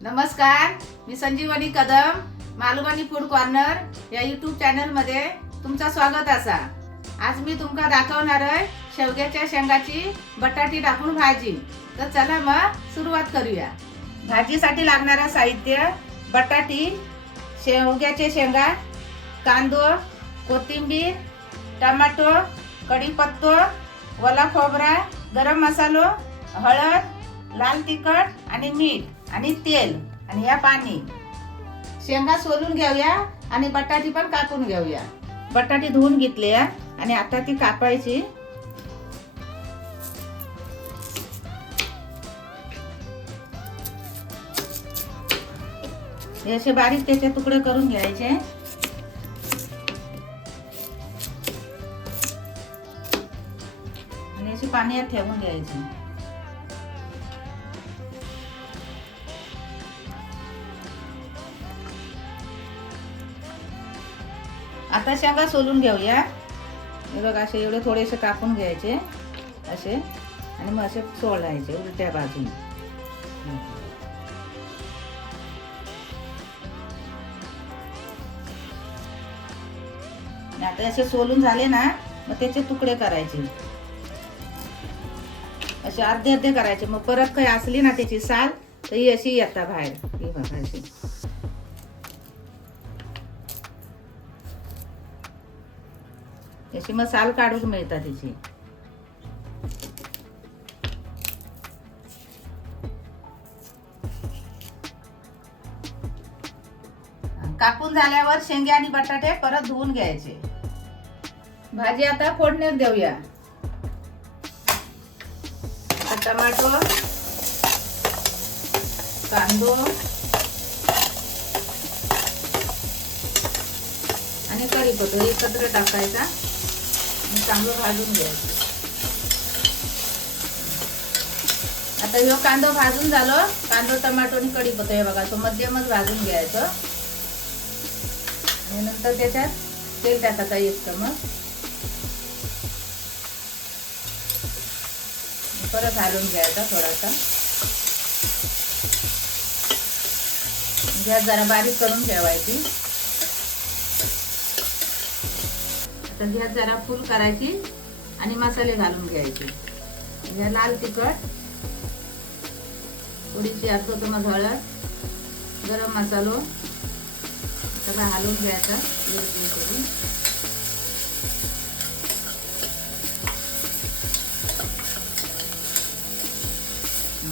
नमस्कार, मी संजीवनी Kadam, Malvani food corner या YouTube चॅनलमध्ये तुमचं स्वागत असा। आज मी तुमका दाखवणार आहे शेवग्याच्या शेंगाची बटाटी टाकून भाजी। तर चला मग सुरुवात करूया। भाजीसाठी लागणारे साहित्य: बटाटी, शेवग्याचे शेंगा, कांदो, कोथिंबीर, टमाटो, कढीपत्तो, ओला खोबरा, गरम मसालो, हळद, लाल तिखट आणि मीठ आणि तेल आणि या पाणी। शेंगा सोलून घेऊया आणि बटाटी पण कापून घेऊया। बटाटी धुवून घेतली आणि आता ती कापायची। असे बारीक त्याचे तुकडे करून घ्यायचे आणि अशी पाण्यात ठेवून घ्यायची। आता शेंगा सोलून घेऊया। हे बघा, असे एवढे थोडेसे कापून घ्यायचे असे आणि मग असे सोलायचे उलट्या बाजूने। आता असे सोलून झाले ना, मग त्याचे तुकडे करायचे, असे अर्धे अर्धे करायचे। मग परत काही असली ना त्याची साल तर ही अशी येता बाहेर, ही बघा अशी। अशी मग साल काढून मिळतात त्याची। कापून झाल्यावर शेंगे आणि बटाटे परत धुवून घ्यायचे। भाजी आता फोडणीत देऊया। टमाटो, कांदो आणि कढीपत्ता एकत्र टाकायचा आणि चांगलं भाजून घ्यायचं। आता हे कांदा भाजून झालं, कांदा, टमाटो आणि कढीपत्ता हे बघा, तो मध्यमच भाजून घ्यायचं आणि नंतर त्याच्यात तेल टाकायचं एक चमच। परत हलवून घ्यायचा थोडासा। गॅस जरा बारीक करून ठेवायची। आता गॅस जरा फुल करायची आणि मसाले घालून घ्यायचे। या लाल तिखट, थोडीशी अर्धा चमच हळद, गरम मसालो सगळं हलवून घ्यायचा करून।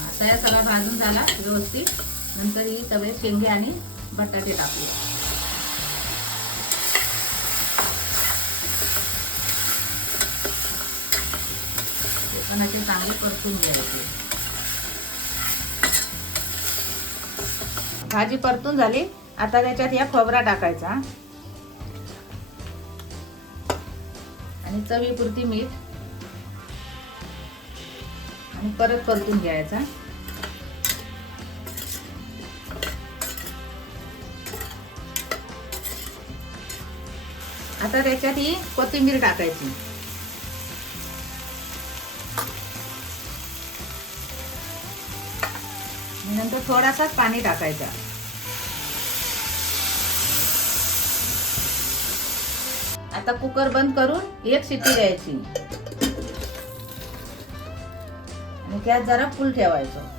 आता या सगळा भाजून झाला व्यवस्थित। नंतर ही तवे शेंगे आणि बटाटे टाकू। पण असे चांगले परतून घ्यायचे। भाजी परतून झाली, आता त्याच्यात या खोबरा टाकायचा आणि चवीपुरती मीठ आणि परत परतून घ्यायचा। आता त्याच्यात ही कोथिंबीर टाकायची। नंतर थोडासा पाणी टाकायचा। आता कुकर बंद करून एक शिट्टी द्यायची आणि गॅस जरा फुल ठेवायचं।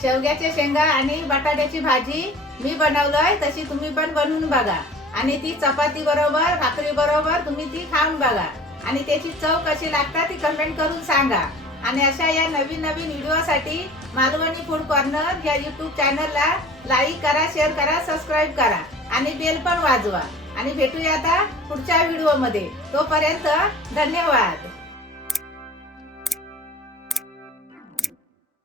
शेवग्याच्या शेंगा आणि बटाट्याची भाजी मी बनवलंय, तशी तुम्ही पण बनवून बघा आणि ती चपाती बरोबर, भाकरी बरोबर तुम्ही ती खाऊन बघा आणि त्याची चव कशी लागतात ती कमेंट करून सांगा। आणि अशा या नवीन नवीन व्हिडिओसाठी मालवणी फूड कॉर्नर या यूट्यूब चॅनलला लाईक करा, शेअर करा, सबस्क्राईब करा आणि बेल पण वाजवा। आणि भेटूया आता पुढच्या व्हिडिओमध्ये। तोपर्यंत धन्यवाद।